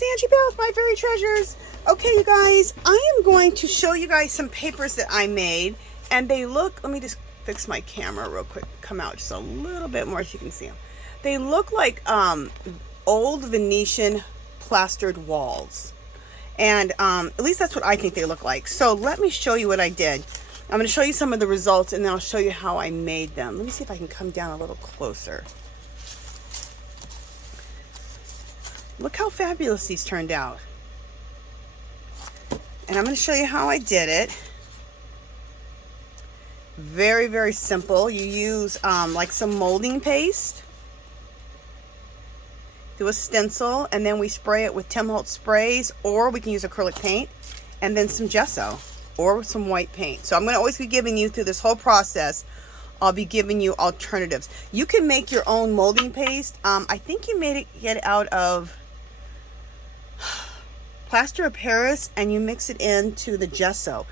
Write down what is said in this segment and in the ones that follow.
it's Angie Bell with My Fairy Treasures. Okay, you guys, I am going to show you guys some papers that I made, and they look, let me just fix my camera real quick, come out just a little bit more so you can see them. They look like old Venetian plastered walls, and at least that's what I think they look like. So let me show you what I did. I'm going to show you some of the results, and then I'll show you how I made them. Let me see if I can come down a little closer. Look how fabulous these turned out. And I'm going to show you how I did it. Very, very simple. You use like some molding paste. Do a stencil, and then we spray it with Tim Holtz sprays, or we can use acrylic paint, and then some gesso, or some white paint. So I'm going to always be giving you, through this whole process, I'll be giving you alternatives. You can make your own molding paste. I think you made it out of plaster of Paris, and you mix it into the gesso.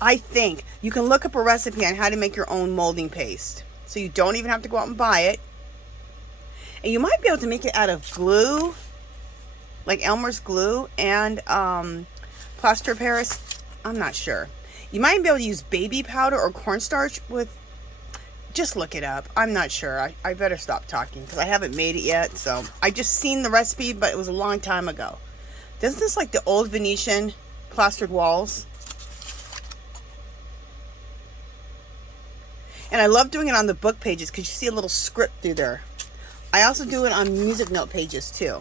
I think you can look up a recipe on how to make your own molding paste, so you don't even have to go out and buy it. And you might be able to make it out of glue, like Elmer's glue, and plaster of Paris. I'm not sure. You might be able to use baby powder or cornstarch with, just look it up. I'm not sure. I better stop talking because I haven't made it yet. So I just seen the recipe, but it was a long time ago. Isn't this like the old Venetian plastered walls? And I love doing it on the book pages because you see a little script through there. I also do it on music note pages too.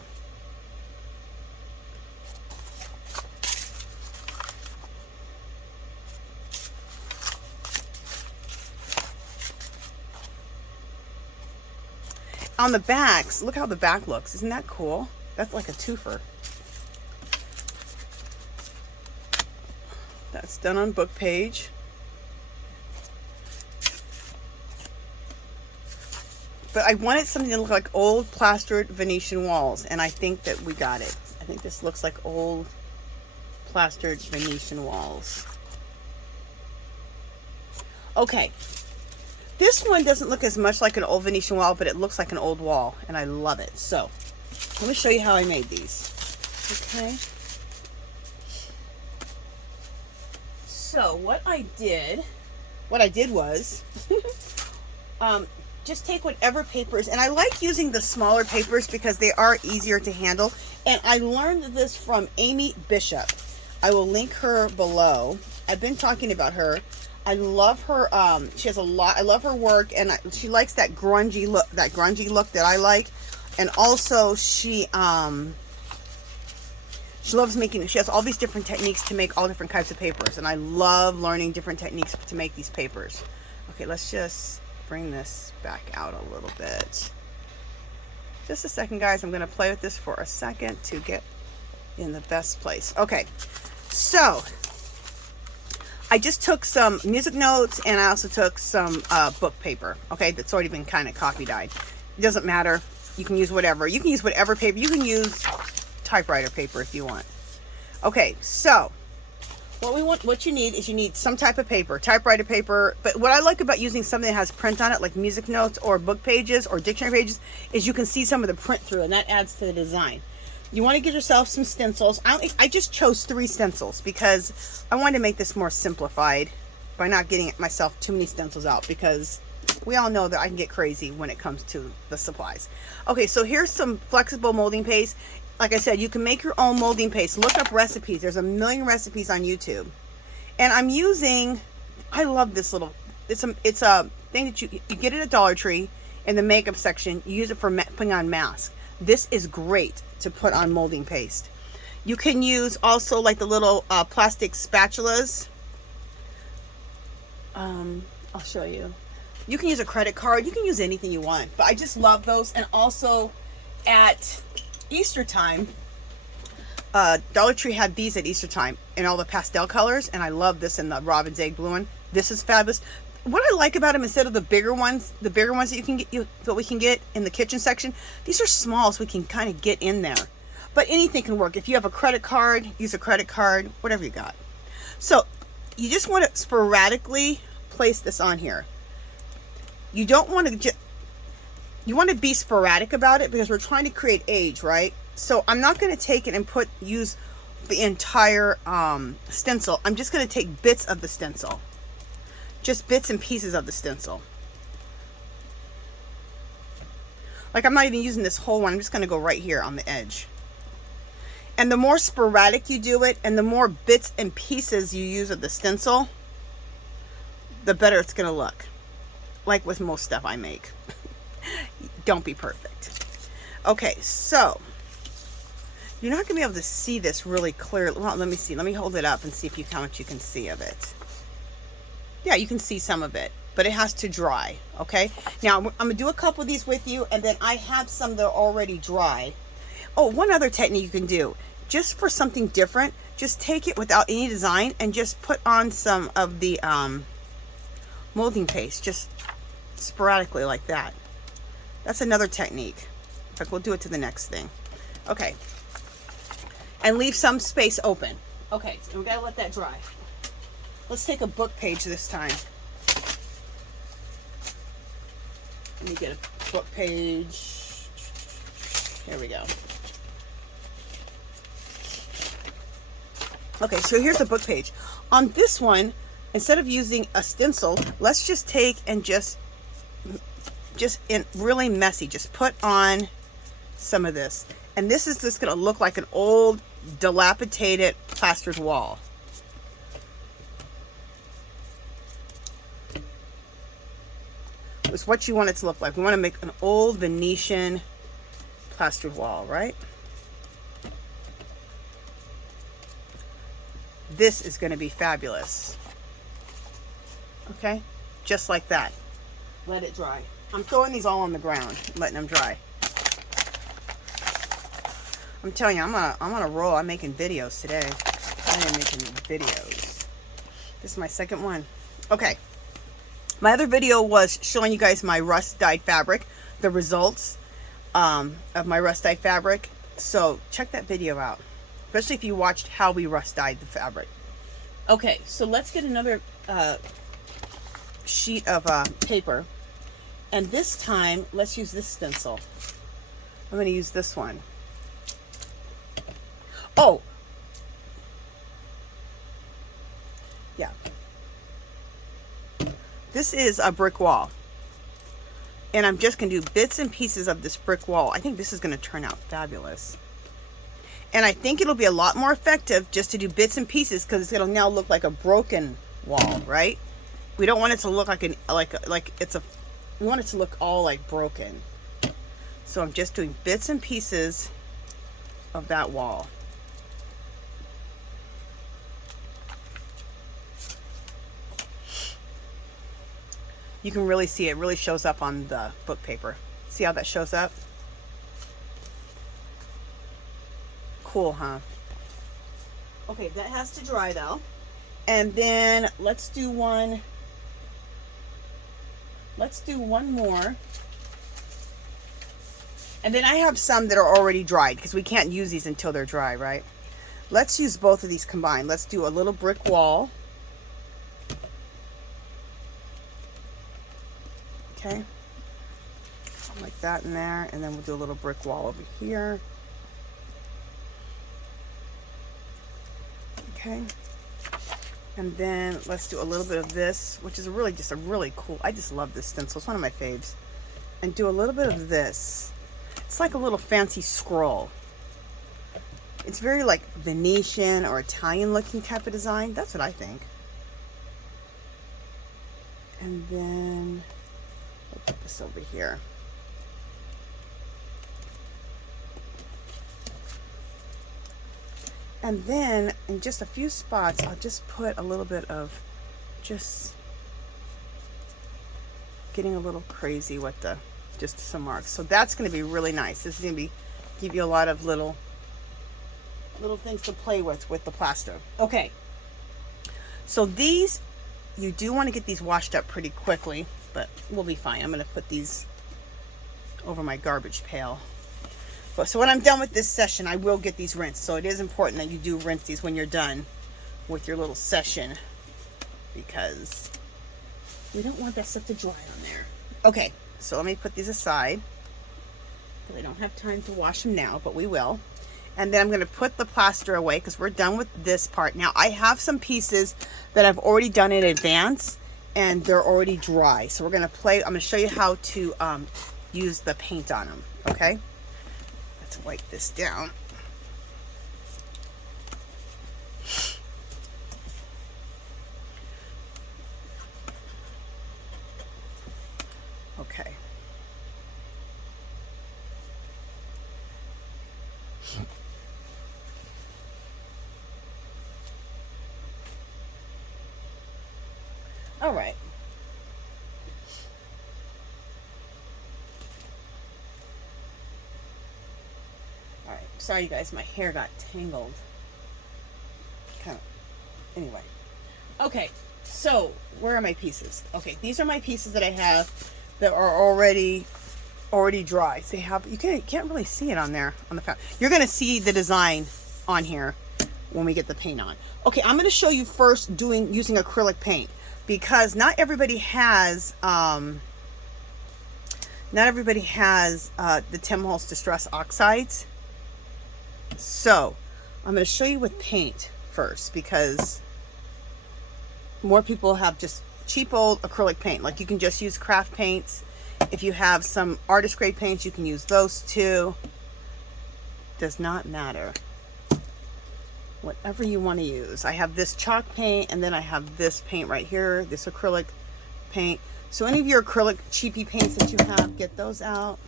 On the backs, look how the back looks. Isn't that cool? That's like a twofer. That's done on book page. But I wanted something to look like old plastered Venetian walls, and I think that we got it. I think this looks like old plastered Venetian walls. Okay. This one doesn't look as much like an old Venetian wall, but it looks like an old wall, and I love it. So, let me show you how I made these. Okay. So, what I did was, just take whatever papers, and I like using the smaller papers because they are easier to handle. And I learned this from Aimee Bishop. I will link her below. I've been talking about her. I love her. She has a lot. I love her work, and she likes that grungy look. That grungy look that I like. And also, she loves making. She has all these different techniques to make all different types of papers, and I love learning different techniques to make these papers. Okay, let's just bring this back out a little bit. Just a second, guys. I'm going to play with this for a second to get in the best place. Okay, so I just took some music notes, and I also took some book paper, okay, that's already been kind of coffee dyed. It doesn't matter. You can use whatever. You can use whatever paper. You can use typewriter paper if you want. Okay, so what you need is you need some type of paper, typewriter paper. But what I like about using something that has print on it, like music notes or book pages or dictionary pages, is you can see some of the print through, and that adds to the design. You want to get yourself some stencils. I just chose 3 stencils because I wanted to make this more simplified by not getting myself too many stencils out, because we all know that I can get crazy when it comes to the supplies. Okay, so here's some flexible molding paste. Like I said, you can make your own molding paste. Look up recipes. There's a million recipes on YouTube. And I'm using, I love this little, it's a thing that you get at a Dollar Tree in the makeup section. You use it for putting on masks. This is great to put on molding paste. You can use also like the little plastic spatulas. I'll show you. You can use a credit card. You can use anything you want. But I just love those. And also at Easter time, Dollar Tree had these at Easter time in all the pastel colors, and I love this in the robin's egg blue one. This is fabulous. What I like about them, instead of the bigger ones that you can get, that we can get in the kitchen section, these are small, so we can kind of get in there. But anything can work. If you have a credit card, use a credit card, whatever you got. So you just want to sporadically place this on here. You don't want to just, you want to be sporadic about it because we're trying to create age, right? So I'm not going to take it and use the entire stencil. I'm just going to take bits of the stencil. Just bits and pieces of the stencil. Like, I'm not even using this whole one. I'm just going to go right here on the edge. And the more sporadic you do it, and the more bits and pieces you use of the stencil, the better it's going to look. Like with most stuff I make. Don't be perfect. Okay, so you're not going to be able to see this really clearly. Well, let me see. Let me hold it up and see if how much you can see of it. Yeah, you can see some of it, but it has to dry, okay? Now, I'm going to do a couple of these with you, and then I have some that are already dry. Oh, one other technique you can do, just for something different, just take it without any design and just put on some of the molding paste, just sporadically like that. That's another technique. In fact, we'll do it to the next thing. Okay. And leave some space open. Okay, so we gotta let that dry. Let's take a book page this time. Let me get a book page. Here we go. Okay, so here's the book page. On this one, instead of using a stencil, let's just take and just in really messy, just put on some of this. And this is just going to look like an old, dilapidated, plastered wall. It's what you want it to look like. We want to make an old Venetian plastered wall, right? This is going to be fabulous. Okay? Just like that. Let it dry. I'm throwing these all on the ground, letting them dry. I'm telling you, I'm on a roll. I'm making videos today. I am making videos. This is my second one. Okay. My other video was showing you guys my rust dyed fabric, the results of my rust dyed fabric. So check that video out, especially if you watched how we rust dyed the fabric. Okay, so let's get another sheet of paper. And this time, let's use this stencil. I'm going to use this one. Oh! Yeah. This is a brick wall. And I'm just going to do bits and pieces of this brick wall. I think this is going to turn out fabulous. And I think it'll be a lot more effective just to do bits and pieces, because it'll now look like a broken wall, right? We don't want it to look like we want it to look all like broken. So I'm just doing bits and pieces of that wall. You can really see it really shows up on the book paper. See how that shows up? Cool, huh? Okay, that has to dry though. And then let's do one. Let's do one more. And then I have some that are already dried, because we can't use these until they're dry, right? Let's use both of these combined. Let's do a little brick wall. Okay. Like that in there. And then we'll do a little brick wall over here. Okay. And then let's do a little bit of this, which is really just a really cool, I just love this stencil. It's one of my faves. And do a little bit of this. It's like a little fancy scroll. It's very like Venetian or Italian looking type of design. That's what I think. And then we'll put this over here. And then in just a few spots, I'll just put a little bit of just getting a little crazy with the just some marks. So that's going to be really nice. This is going to give you a lot of little things to play with the plaster. Okay. So these, you do want to get these washed up pretty quickly, but we'll be fine. I'm going to put these over my garbage pail. So when I'm done with this session, I will get these rinsed. So it is important that you do rinse these when you're done with your little session, because we don't want that stuff to dry on there. Okay, so let me put these aside, because I don't have time to wash them now, but we will. And then I'm going to put the plaster away because we're done with this part. Now I have some pieces that I've already done in advance and they're already dry. So we're going to play, I'm going to show you how to use the paint on them. Okay. Let's wipe this down. Okay. All right. All right. Sorry, you guys. My hair got tangled. Kind of. Anyway. Okay. So, where are my pieces? Okay, these are my pieces that I have that are already dry. So they have, you can't really see it on there on the pattern. You're going to see the design on here when we get the paint on. Okay, I'm going to show you first using acrylic paint because not everybody has the Tim Holtz Distress Oxides. So I'm going to show you with paint first because more people have just cheap old acrylic paint. Like you can just use craft paints. If you have some artist grade paints, you can use those too. Does not matter. Whatever you want to use. I have this chalk paint and then I have this paint right here, this acrylic paint. So any of your acrylic cheapy paints that you have, get those out.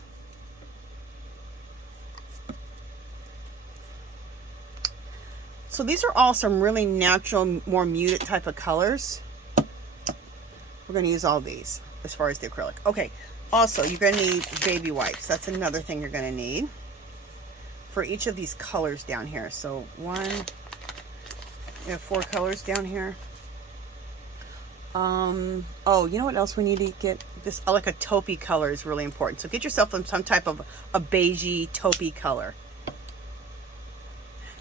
So these are all some really natural, more muted type of colors. We're going to use all these as far as the acrylic. Okay, also you're going to need baby wipes. That's another thing you're going to need for each of these colors down here. So we have 4 colors down here. Oh, you know what else we need to get? This, like a taupey color is really important. So get yourself some type of a beigey taupey color.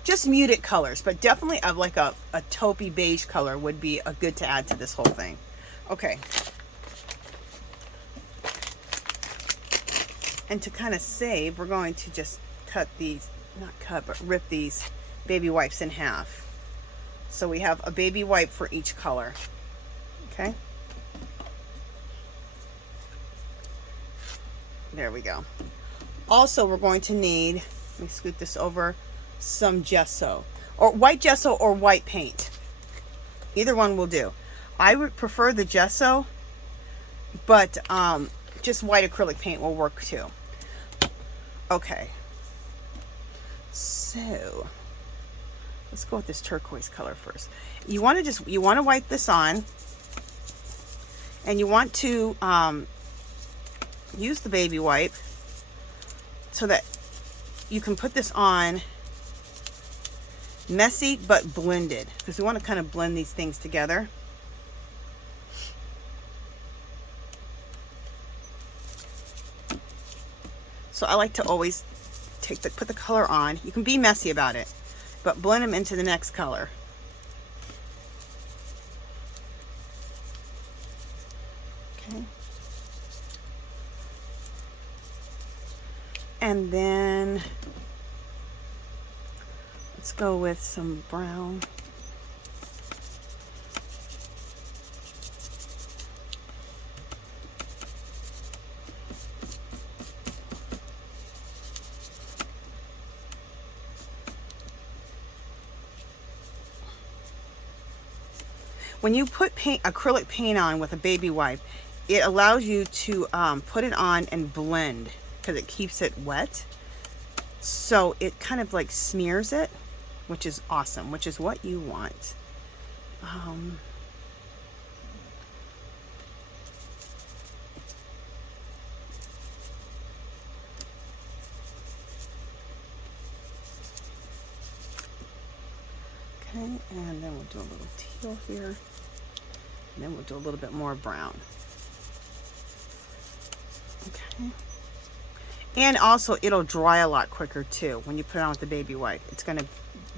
Just muted colors, but definitely of like a taupey beige color would be a good to add to this whole thing. Okay. And to kind of save, we're going to just cut these, not cut, but rip these baby wipes in half. So we have a baby wipe for each color. Okay. There we go. Also, we're going to need, let me scoot this over, some gesso, or white gesso or white paint. Either one will do. I would prefer the gesso, but just white acrylic paint will work too. Okay. So let's go with this turquoise color first. You want to wipe this on, and you want to use the baby wipe so that you can put this on messy but blended, because we want to kind of blend these things together. So I like to always put the color on. You can be messy about it, but blend them into the next color. Okay. And then let's go with some brown. When you put acrylic paint on with a baby wipe, it allows you to put it on and blend because it keeps it wet. So it kind of like smears it, which is awesome, which is what you want. Okay, and then we'll do a little teal here. And then we'll do a little bit more brown. Okay. And also it'll dry a lot quicker too when you put it on with the baby wipe. It's going to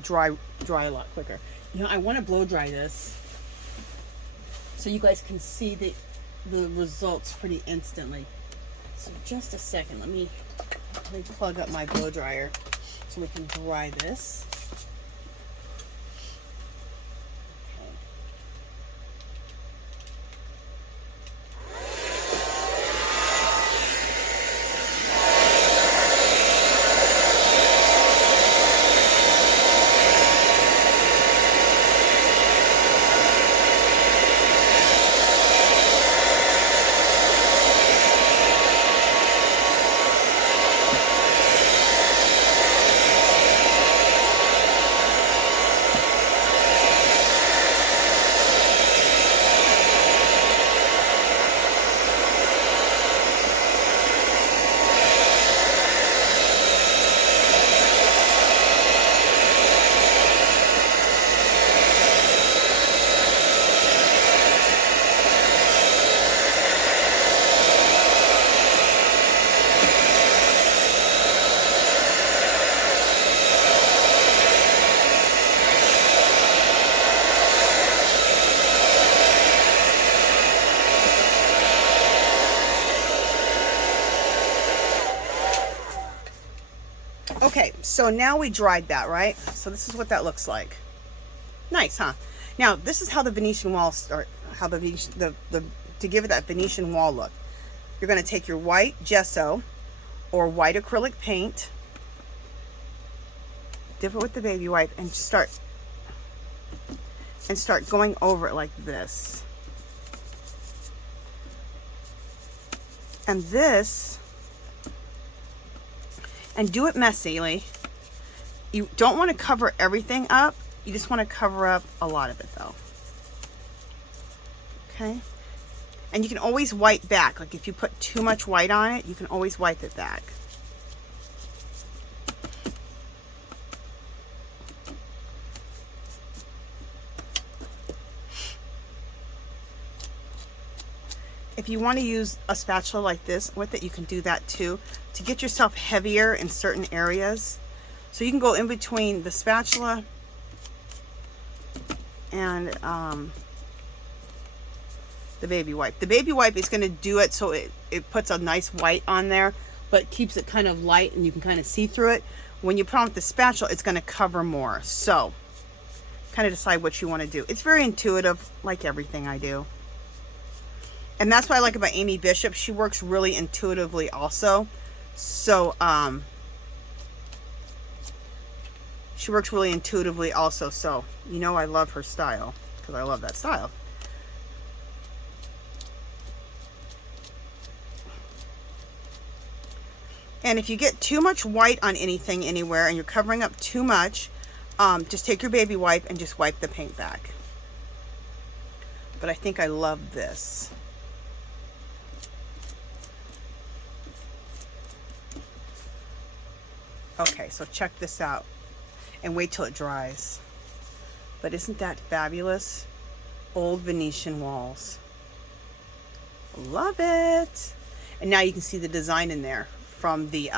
dry a lot quicker. You know, I want to blow dry this so you guys can see the results pretty instantly. So just a second, let me plug up my blow dryer so we can dry this. Okay, so now we dried that, right? So this is what that looks like. Nice, huh? Now, this is how the Venetian walls start, how the Venetian, to give it that Venetian wall look. You're going to take your white gesso or white acrylic paint, dip it with the baby wipe, and start going over it like this. And this, and do it messily. You don't want to cover everything up. You just want to cover up a lot of it though. Okay? And you can always wipe back. Like if you put too much white on it, you can always wipe it back. If you want to use a spatula like this with it, you can do that too, to get yourself heavier in certain areas. So you can go in between the spatula and the baby wipe. The baby wipe is going to do it so it puts a nice white on there, but keeps it kind of light and you can kind of see through it. When you put on with the spatula, it's going to cover more. So kind of decide what you want to do. It's very intuitive, like everything I do. And that's what I like about Aimee Bishop. She works really intuitively also. So, she works really intuitively also. So, you know I love her style because I love that style. And if you get too much white on anything anywhere and you're covering up too much, just take your baby wipe and just wipe the paint back. But I think I love this. Okay, so check this out and wait till it dries. But isn't that fabulous? Old Venetian walls. Love it. And now you can see the design in there from the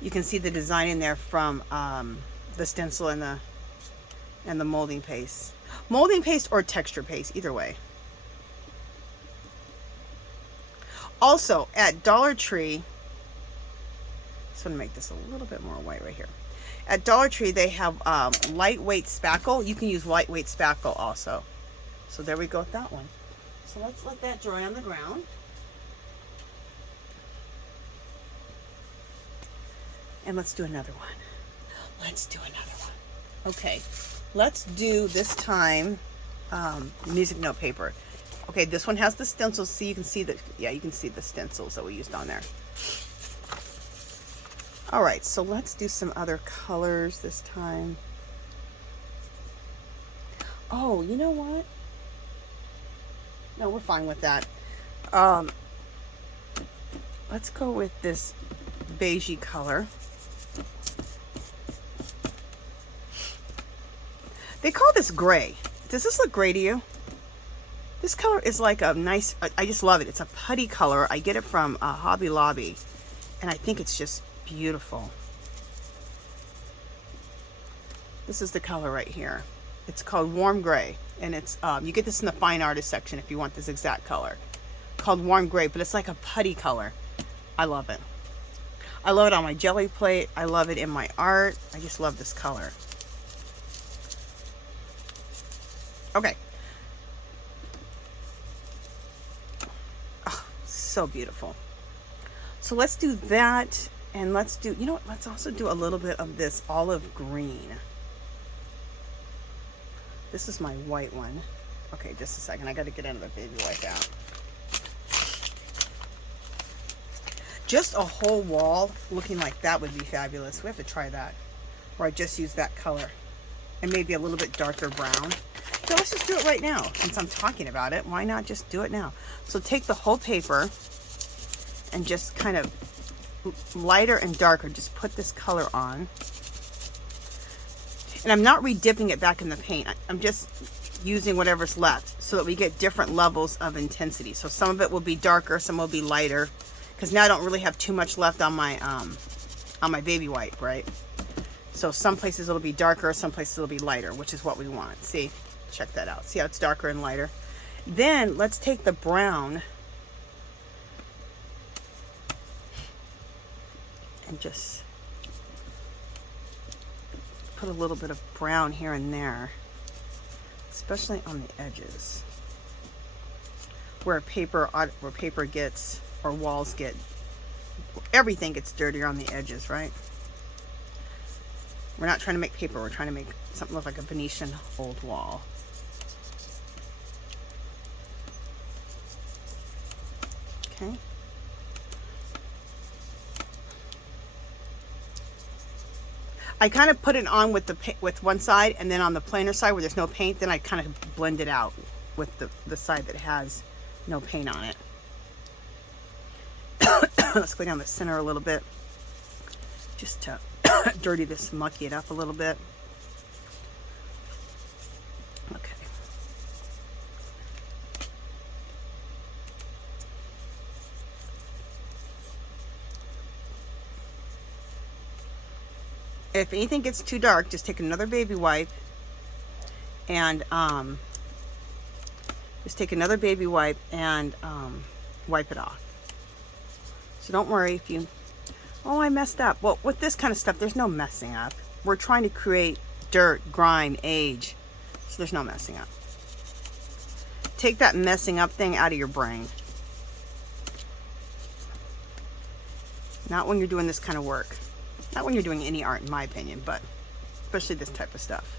you can see the design in there from the stencil and the molding paste. Molding paste or texture paste, either way. Also at Dollar Tree, just want to make this a little bit more white right here. At Dollar Tree, they have lightweight spackle. You can use lightweight spackle also. So there we go with that one. So let's let that dry on the ground. And let's do another one. Let's do another one. Okay, let's do this time music note paper. Okay, this one has the stencils. See, you can see that. Yeah, you can see the stencils that we used on there. All right, so let's do some other colors this time. Oh, you know what? No, we're fine with that. Let's go with this beigey color. They call this gray. Does this look gray to you? This color is like a nice, I just love it. It's a putty color. I get it from Hobby Lobby, and I think it's just beautiful. This is the color right here. It's called Warm Gray, and it's you get this in the fine artist section if you want this exact color. Called Warm Gray, but it's like a putty color. I love it. I love it on my jelly plate. I love it in my art. I just love this color. Okay. Oh, so beautiful. So let's do that, and let's do, you know what, let's also do a little bit of this olive green. This is my white one. Okay, just a second. I got to get another baby wipe out. Just a whole wall looking like that would be fabulous. We have to try that. Or I just use that color. And maybe a little bit darker brown. So let's just do it right now. Since I'm talking about it, why not just do it now? So take the whole paper and just kind of lighter and darker, just put this color on. And I'm not re-dipping it back in the paint. I'm just using whatever's left so that we get different levels of intensity. So some of it will be darker, some will be lighter. Because now I don't really have too much left on my baby wipe, right? So some places it'll be darker, some places it'll be lighter, which is what we want. See, check that out. See how it's darker and lighter? Then let's take the brown and just put a little bit of brown here and there, especially on the edges, where paper gets, or walls get, everything gets dirtier on the edges, right? We're not trying to make paper, we're trying to make something look like a Venetian old wall. Okay. I kind of put it on with with one side, and then on the plainer side where there's no paint, then I kind of blend it out with the side that has no paint on it. Let's go down the center a little bit, just to dirty this, mucky it up a little bit. Okay. If anything gets too dark, just take another baby wipe and wipe it off. So don't worry if you, oh, I messed up. Well, with this kind of stuff, there's no messing up. We're trying to create dirt, grime, age. So there's no messing up. Take that messing up thing out of your brain. Not when you're doing this kind of work. Not when you're doing any art, in my opinion, but especially this type of stuff.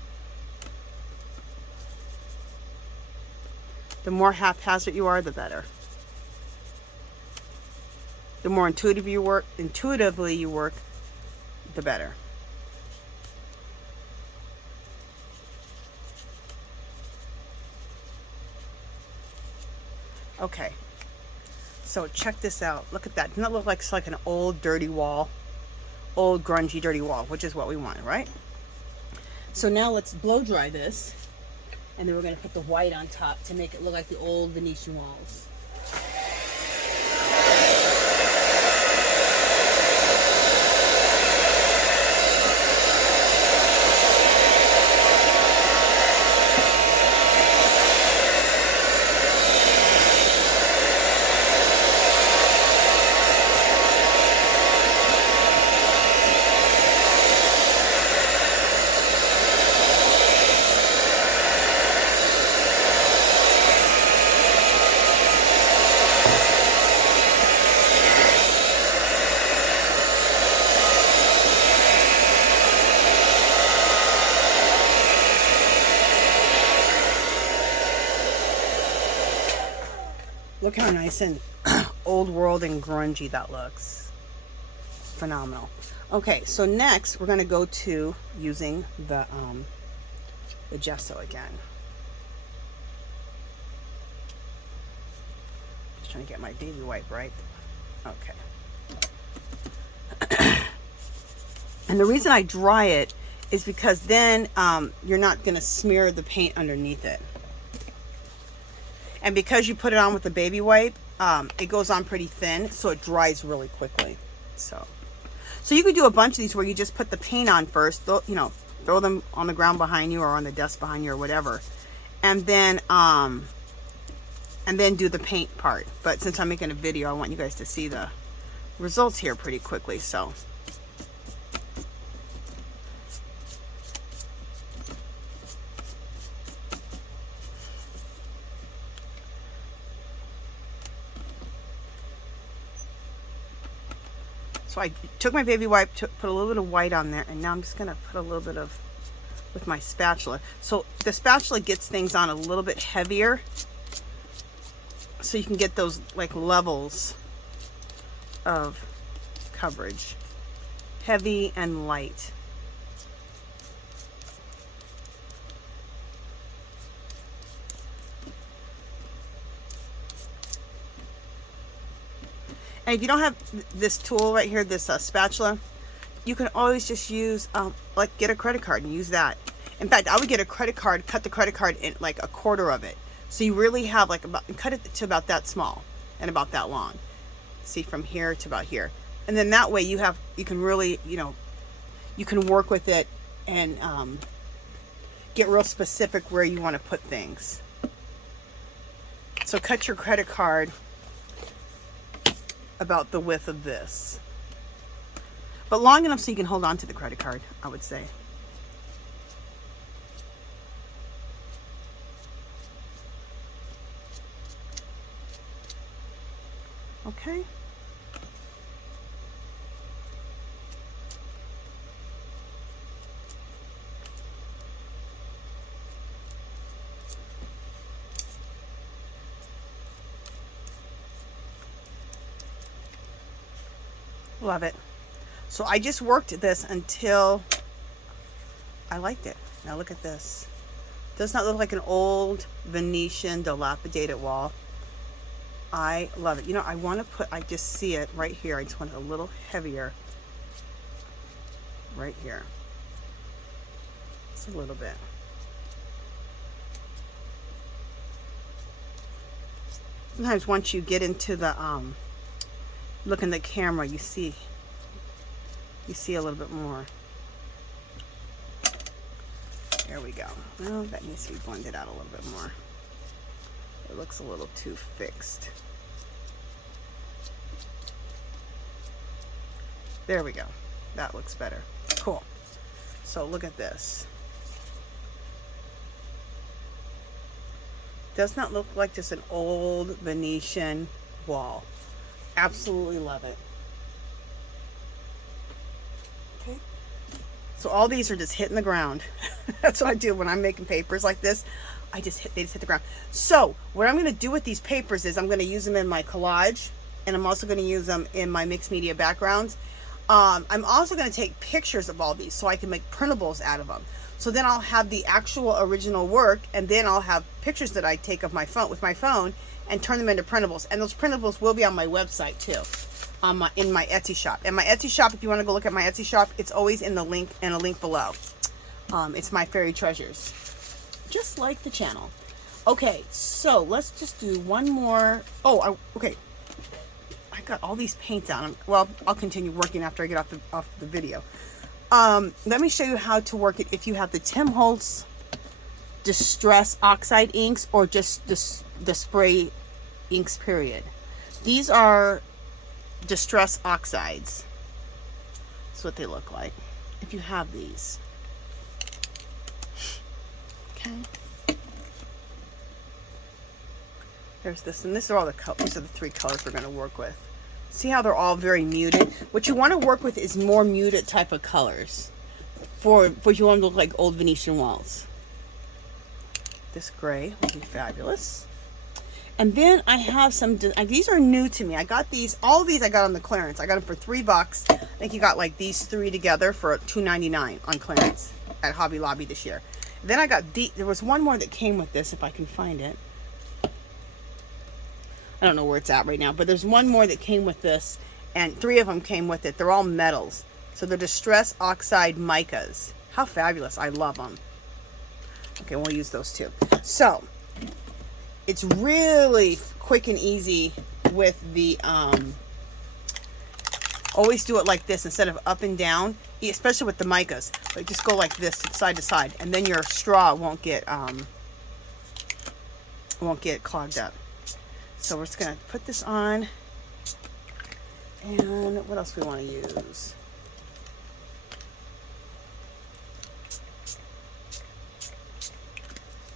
The more haphazard you are, the better. The more intuitively you work, the better. Okay, so check this out. Look at that. Doesn't that look like it's like an old dirty wall? Old grungy dirty wall, which is what we want, right? So now let's blow dry this, and then we're going to put the white on top to make it look like the old Venetian walls. Look how nice and old world and grungy that looks. Phenomenal. Okay, so next we're going to go to using the gesso again. Just trying to get my baby wipe right. Okay. And the reason I dry it is because then you're not going to smear the paint underneath it. And because you put it on with the baby wipe, it goes on pretty thin, so it dries really quickly. So you could do a bunch of these where you just put the paint on first, throw them on the ground behind you or on the desk behind you or whatever, and then do the paint part. But since I'm making a video, I want you guys to see the results here pretty quickly. So I took my baby wipe, put a little bit of white on there, and now I'm just gonna put a little bit of, with my spatula. So the spatula gets things on a little bit heavier, so you can get those like levels of coverage, heavy and light. And if you don't have this tool right here, this spatula, you can always just use, like, get a credit card and use that. In fact, I would get a credit card, cut the credit card in like a quarter of it. So you really have like cut it to about that small and about that long. See, from here to about here. And then that way you can really, you know, you can work with it and get real specific where you want to put things. So cut your credit card about the width of this, but long enough so you can hold on to the credit card, I would say. Okay. Love it. So I just worked this until I liked it. Now look at this. Does not look like an old Venetian dilapidated wall. I love it. You know, I want to put, I just see it right here. I just want it a little heavier right here. Just a little bit. Sometimes once you get into the look in the camera, you see a little bit more. There we go. Well, that needs to be blended out a little bit more. It looks a little too fixed. There we go. That looks better. Cool. So look at this. Does not look like just an old Venetian wall. Absolutely love it. Okay. So all these are just hitting the ground. That's what I do when I'm making papers like this. They just hit the ground. So what I'm going to do with these papers is I'm going to use them in my collage, and I'm also going to use them in my mixed media backgrounds. I'm also going to take pictures of all these so I can make printables out of them. So then I'll have the actual original work, and then I'll have pictures that I take of my phone with my phone and turn them into printables. And those printables will be on my website too, in my Etsy shop. And my Etsy shop, if you want to go look at my Etsy shop, it's always in the link and a link below. It's My Fairy Treasures, just like the channel. Okay, so let's just do one more. Okay. I got all these paints on. Well, I'll continue working after I get off the video. Let me show you how to work it if you have the Tim Holtz Distress Oxide inks or just the spray inks, period. These are Distress Oxides. That's what they look like if you have these. Okay. There's this, and these are all the colors. These are the three colors we're going to work with. See how they're all very muted? What you want to work with is more muted type of colors for you want to look like old Venetian walls. This gray will be fabulous. And then I have some, these are new to me. I got these, all these I got on the clearance. I got them for $3. I think you got like these three together for $2.99 on clearance at Hobby Lobby this year. Then I got there was one more that came with this, if I can find it. I don't know where it's at right now, but there's one more that came with this, and 3 of them came with it. They're all metals. So they're Distress Oxide Micas. How fabulous. I love them. Okay, we'll use those too. So, it's really quick and easy with the, always do it like this instead of up and down, especially with the micas. Like just go like this, side to side, and then your straw won't get clogged up. So we're just going to put this on And what else we want to use?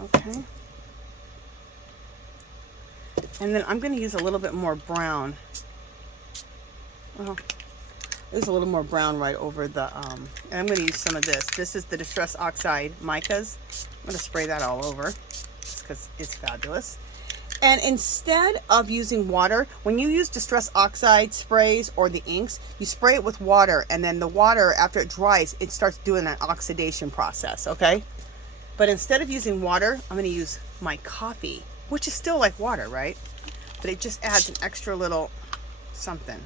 Okay. And then I'm going to use a little bit more brown. Well, there's a little more brown right over the, and I'm going to use some of this. This is the Distress Oxide Micas. I'm going to spray that all over just because it's fabulous. And instead of using water, when you use Distress Oxide sprays or the inks, you spray it with water, and then the water, after it dries, it starts doing an oxidation process, okay? But instead of using water, I'm going to use my coffee, which is still like water, right? But it just adds an extra little something.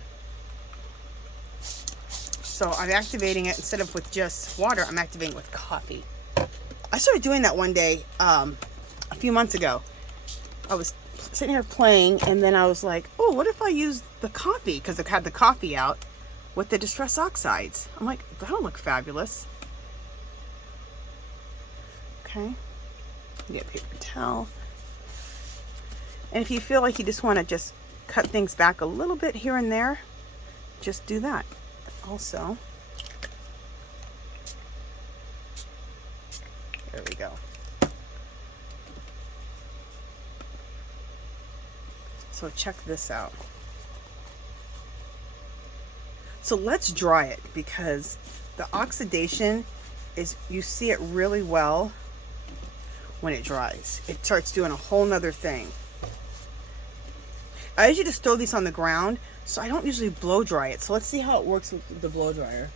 So I'm activating it instead of with just water, I'm activating it with coffee. I started doing that one day a few months ago. I was sitting here playing, and then I was like, oh, what if I use the coffee? Because I had the coffee out with the Distress Oxides. I'm like, that'll look fabulous. Okay. Get a paper towel. And if you feel like you just want to just cut things back a little bit here and there, just do that. Also, there we go. So check this out. So let's dry it, because the oxidation is, you see it really well when it dries. It starts doing a whole nother thing. I usually just throw these on the ground, so I don't usually blow dry it. So let's see how it works with the blow dryer.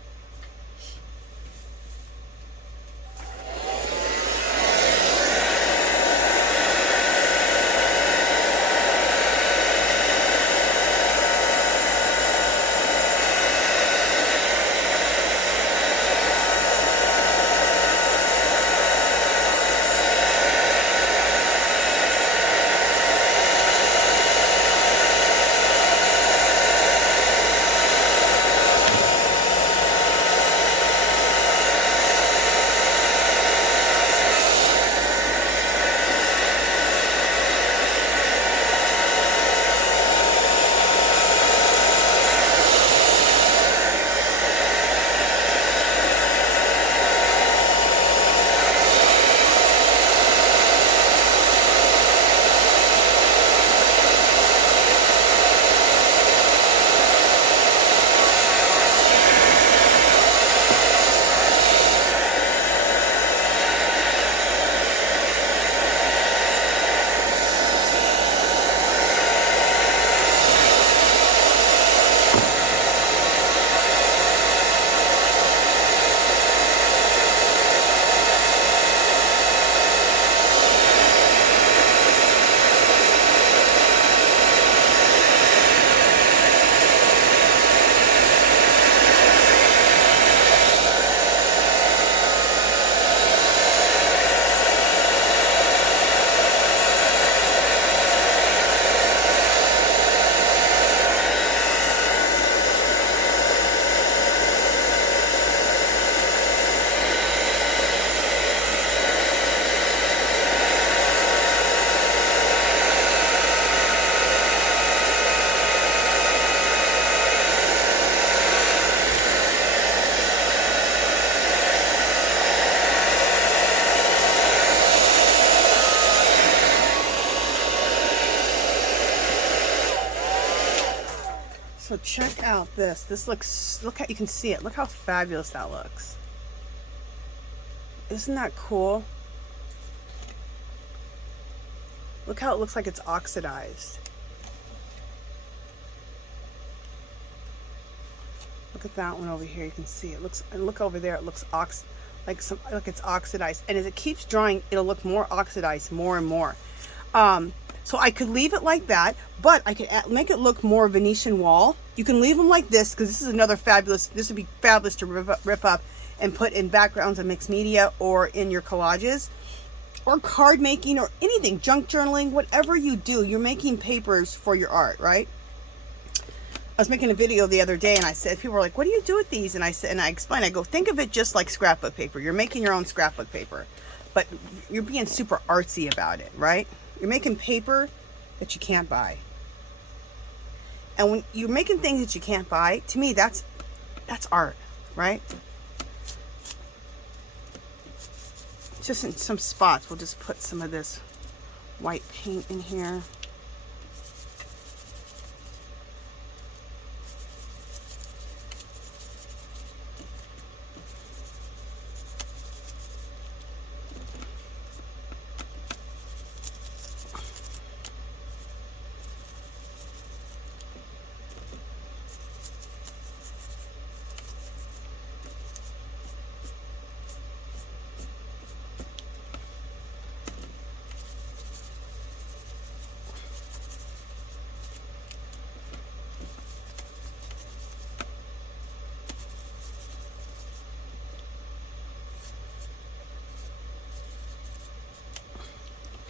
So check out this. This looks, look how you can see it. Look how fabulous that looks. Isn't that cool? Look how it looks like it's oxidized. Look at that one over here. You can see it looks, and look over there. It looks like it's oxidized. And as it keeps drying, it'll look more oxidized, more and more. So I could leave it like that, but I could make it look more Venetian wall. You can leave them like this, because this is another fabulous, this would be fabulous to rip up and put in backgrounds of mixed media or in your collages or card making or anything, junk journaling, whatever you do, you're making papers for your art, right? I was making a video the other day, and I said, people were like, what do you do with these? And I said, and I explained, I go, think of it just like scrapbook paper. You're making your own scrapbook paper, but you're being super artsy about it, right? You're making paper that you can't buy. And when you're making things that you can't buy, to me, that's art, right? Just in some spots, we'll just put some of this white paint in here.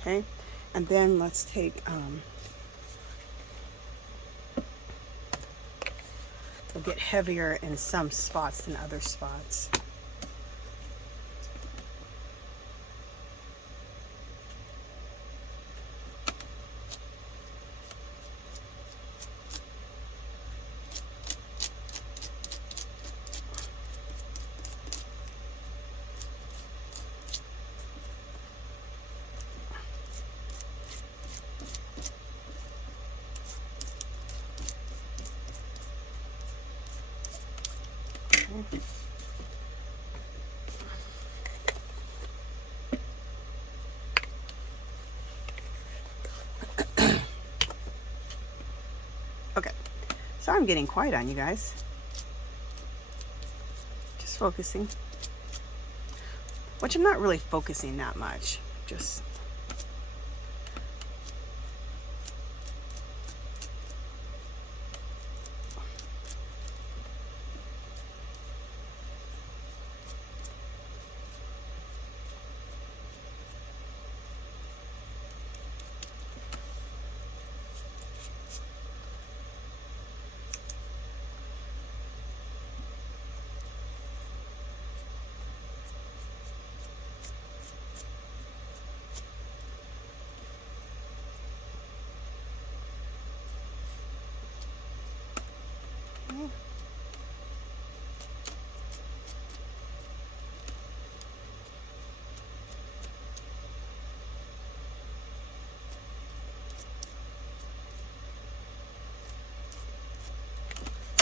Okay, and then let's take, we'll get heavier in some spots than other spots. Okay, so I'm getting quiet on you guys. Just focusing. Which I'm not really focusing that much. Just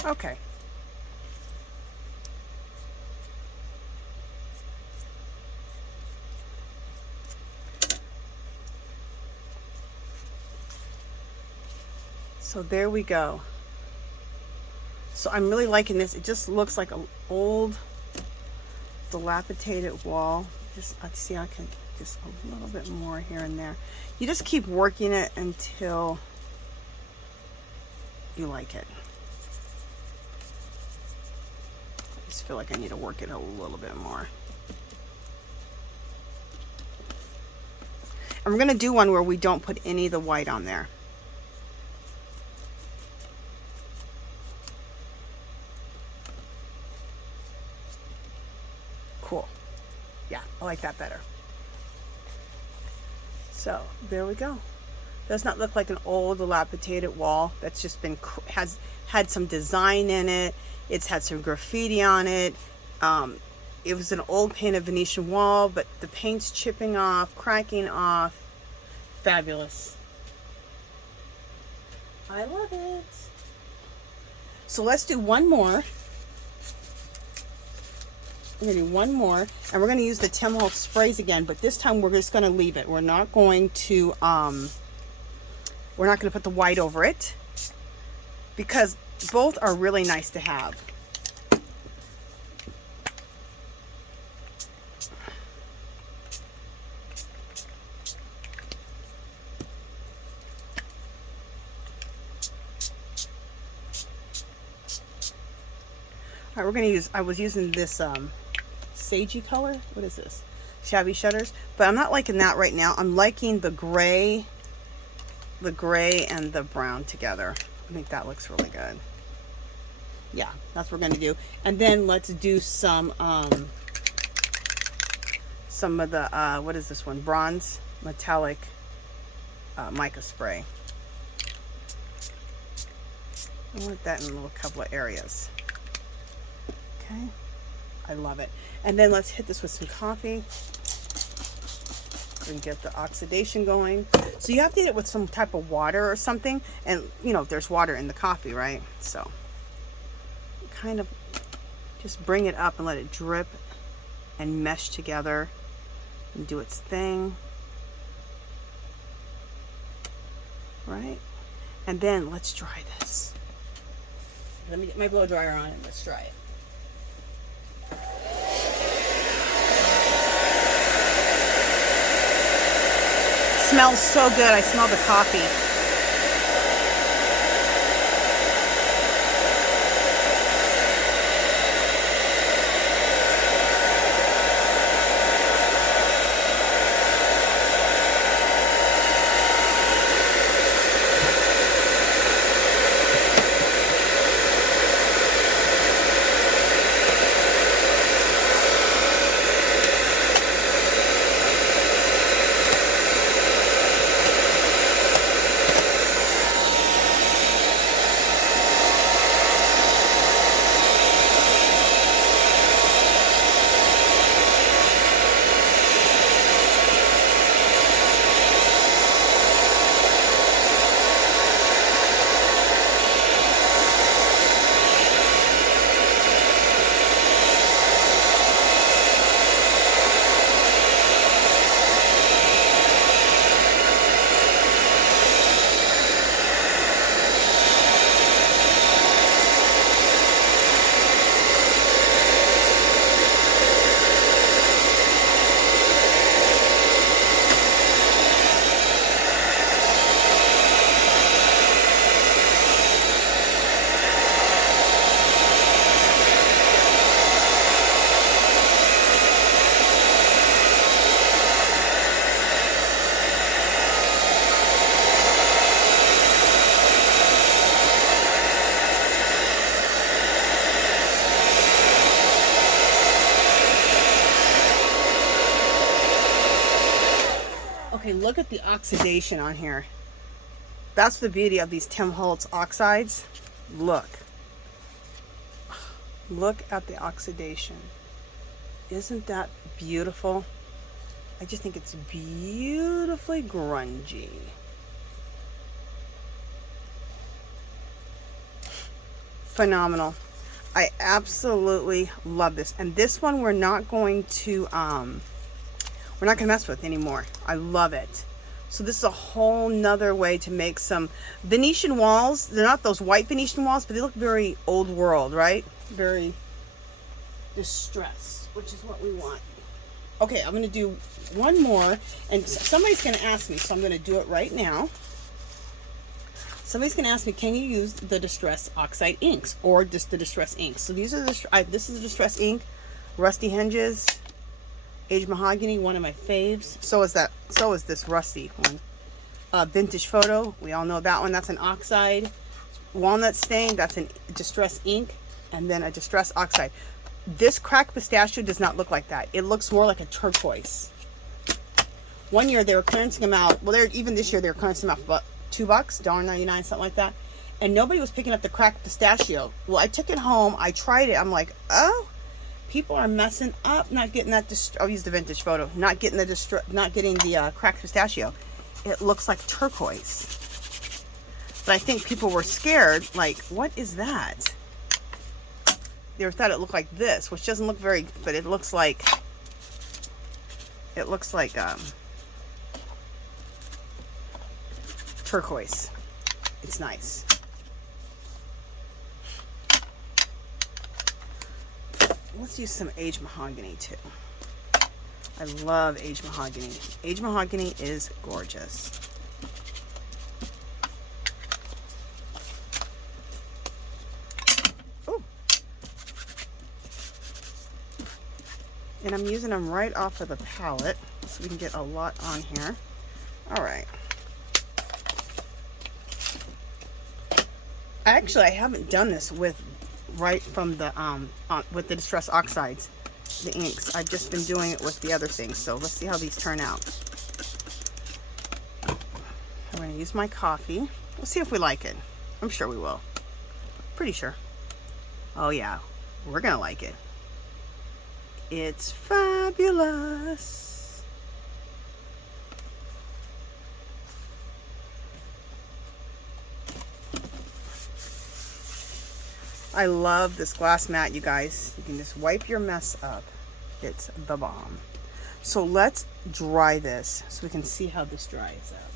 okay. So there we go. So I'm really liking this. It just looks like an old, dilapidated wall. Just, let's see, I can just a little bit more here and there. You just keep working it until you like it. I just feel like I need to work it a little bit more. And we're going to do one where we don't put any of the white on there. Cool. Yeah, I like that better. So there we go. Does not look like an old dilapidated wall that's just been, has had some design in it. It's had some graffiti on it. It was an old painted Venetian wall, but the paint's chipping off, cracking off. Fabulous. I love it. So let's do one more. We're going to do one more, and we're going to use the Tim Holtz sprays again, but this time we're just going to leave it. We're not going to put the white over it, because both are really nice to have. All right, we're going to use, I was using this sagey color. What is this? Shabby Shutters. But I'm not liking that right now. I'm liking the gray and the brown together. I think that looks really good. Yeah, that's what we're going to do. And then let's do some of the, what is this one? Bronze metallic mica spray. I want that in a little couple of areas. Okay, I love it. And then let's hit this with some coffee and get the oxidation going. So you have to hit it with some type of water or something, and you know, there's water in the coffee, right? So kind of just bring it up and let it drip and mesh together and do its thing, right? And then let's dry this. Let me get my blow dryer on and let's dry it. Smells so good. I smell the coffee. Okay, look at the oxidation on here. That's the beauty of these Tim Holtz oxides. Look. Look at the oxidation. Isn't that beautiful? I just think it's beautifully grungy. Phenomenal. I absolutely love this. And this one we're not going to mess with anymore. I love it. So this is a whole nother way to make some Venetian walls. They're not those white Venetian walls, but they look very old world, right? Very distressed, which is what we want. Okay, I'm going to do one more, and somebody's going to ask me, so I'm going to do it right now. Somebody's going to ask me, can you use the Distress Oxide inks or just the Distress inks? So these are this is the Distress ink, Rusty Hinges, Aged Mahogany, one of my faves. So is this Rusty one. Vintage Photo, we all know that one. That's an Oxide. Walnut Stain, that's a Distress ink, and then a Distress Oxide. This cracked pistachio does not look like that. It looks more like a turquoise. One year they were clearancing them out. Well, even this year they were clearancing them out for about $2, $1.99, something like that. And nobody was picking up the cracked pistachio. Well, I took it home. I tried it. I'm like, oh, people are messing up, not getting that. I'll use the Vintage Photo. Not getting the cracked pistachio. It looks like turquoise. But I think people were scared. Like, what is that? They thought it looked like this, which doesn't look very, but it looks like turquoise. It's nice. Let's use some Aged Mahogany too. I love Aged Mahogany. Aged Mahogany is gorgeous. And I'm using them right off of the palette so we can get a lot on here. All right. Actually, I haven't done this with right from the with the Distress Oxides, the inks. I've just been doing it with the other things. So let's see how these turn out. I'm going to use my coffee. We'll see if we like it. I'm sure we will. Pretty sure. Oh yeah, we're gonna like it. It's fabulous. I love this glass mat, you guys. You can just wipe your mess up. It's the bomb. So let's dry this so we can see how this dries up.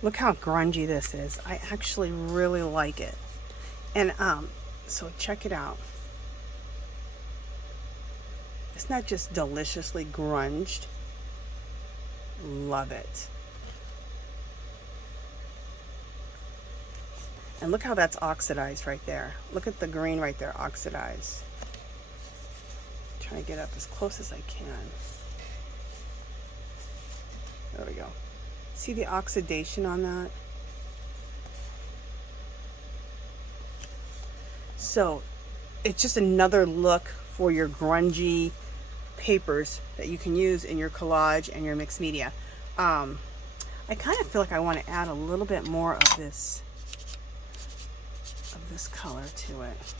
Look how grungy this is. I actually really like it. And so check it out. It's not just deliciously grunged. Love it. And look how that's oxidized right there. Look at the green right there, oxidized. Trying to get up as close as I can. There we go. See the oxidation on that? So it's just another look for your grungy papers that you can use in your collage and your mixed media. I kind of feel like I want to add a little bit more of this color to it.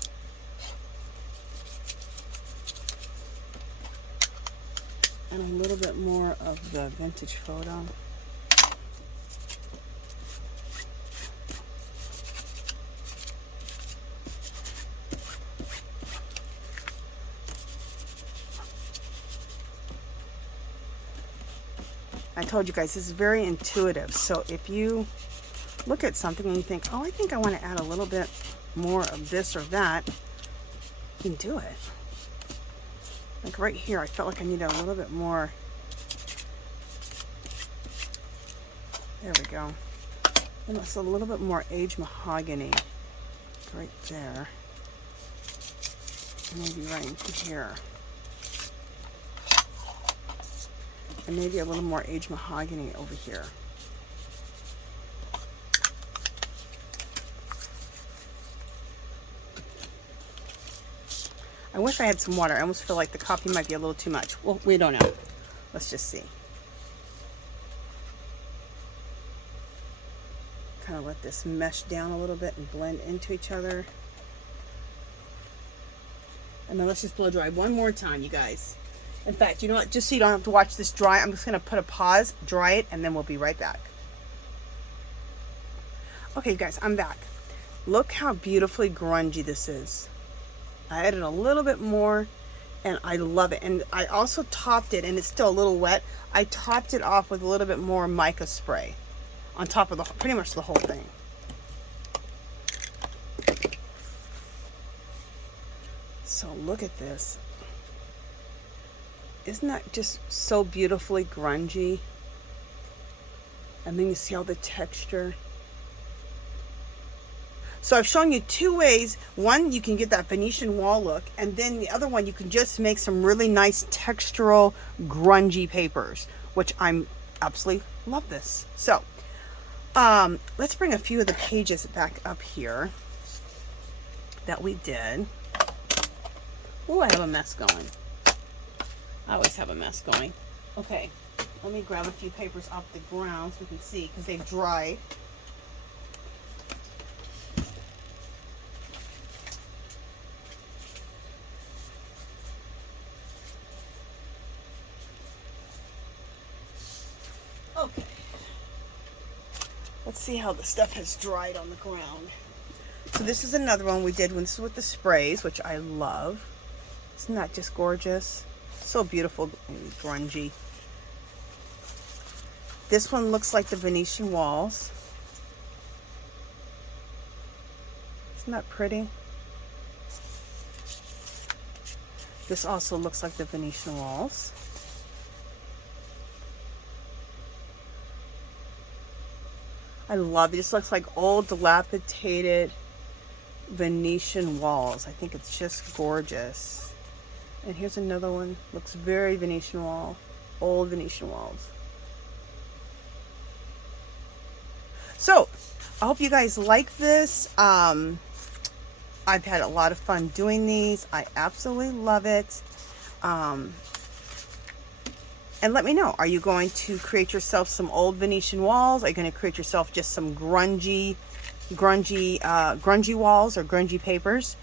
And a little bit more of the vintage photo. I told you guys, this is very intuitive. So if you look at something and you think, oh, I think I want to add a little bit more of this or that, you can do it. Like right here, I felt like I needed a little bit more. There we go. And it's a little bit more aged mahogany right there. Maybe right in here. And maybe a little more aged mahogany over here. I wish I had some water. I almost feel like the coffee might be a little too much. Well, we don't know. Let's just see. Kind of let this mesh down a little bit and blend into each other. And then let's just blow dry one more time, you guys. In fact, you know what? Just so you don't have to watch this dry, I'm just going to put a pause, dry it, and then we'll be right back. Okay, you guys, I'm back. Look how beautifully grungy this is. I added a little bit more, and I love it. And I also topped it, and it's still a little wet. I topped it off with a little bit more mica spray on top of the pretty much the whole thing. So look at this. Isn't that just so beautifully grungy? And then you see all the texture. So I've shown you two ways. One, you can get that Venetian wall look, and then the other one, you can just make some really nice textural grungy papers, which I'm absolutely love this. So let's bring a few of the pages back up here that we did. Oh, I have a mess going. I always have a mess going. Okay, let me grab a few papers off the ground so we can see, because they've dried. Okay. Let's see how the stuff has dried on the ground. So this is another one we did. This is with the sprays, which I love. Isn't that just gorgeous? So beautiful and grungy. This one looks like the Venetian walls. Isn't that pretty? This also looks like the Venetian walls. I love it. This looks like old, dilapidated Venetian walls. I think it's just gorgeous. And here's another one. Looks very Venetian wall. Old Venetian walls. So, I hope you guys like this. I've had a lot of fun doing these. I absolutely love it. And let me know, are you going to create yourself some old Venetian walls? Are you going to create yourself just some grungy walls or grungy papers?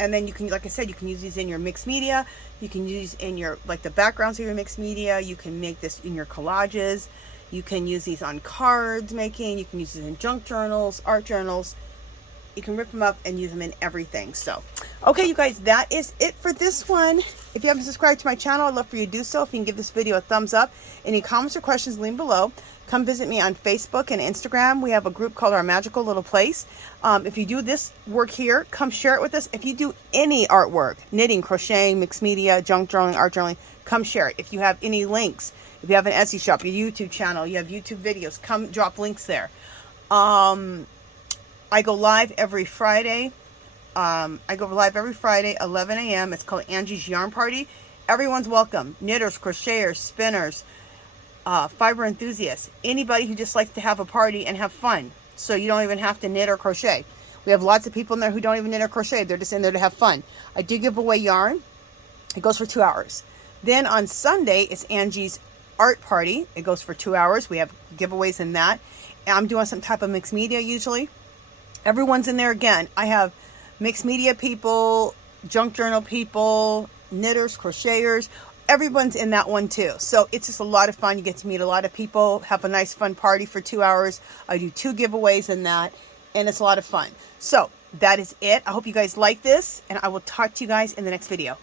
And then you can, like I said, you can use these in your mixed media. You can use in your, like the backgrounds of your mixed media. You can make this in your collages. You can use these on cards making. You can use these in junk journals, art journals. You can rip them up and use them in everything. So, okay, you guys, that is it for this one. If you haven't subscribed to my channel, I'd love for you to do so. If you can give this video a thumbs up. Any comments or questions, leave below. Come visit me on Facebook and Instagram. We have a group called Our Magical Little Place. If you do this work here, come share it with us. If you do any artwork, knitting, crocheting, mixed media, junk journaling, art journaling, come share it. If you have any links, if you have an Etsy shop, your YouTube channel, you have YouTube videos, come drop links there. I go live every Friday. 11 a.m. It's called Angie's Yarn Party. Everyone's welcome. Knitters, crocheters, spinners, fiber enthusiasts, anybody who just likes to have a party and have fun. So you don't even have to knit or crochet. We have lots of people in there who don't even knit or crochet. They're just in there to have fun. I do give away yarn. It goes for 2 hours. Then on Sunday, it's Angie's Art Party. It goes for 2 hours. We have giveaways in that. And I'm doing some type of mixed media usually. Everyone's in there again. I have mixed media people, junk journal people, knitters, crocheters. Everyone's in that one too. So it's just a lot of fun. You get to meet a lot of people, have a nice fun party for 2 hours. I do 2 giveaways in that, and it's a lot of fun. So that is it. I hope you guys like this, and I will talk to you guys in the next video.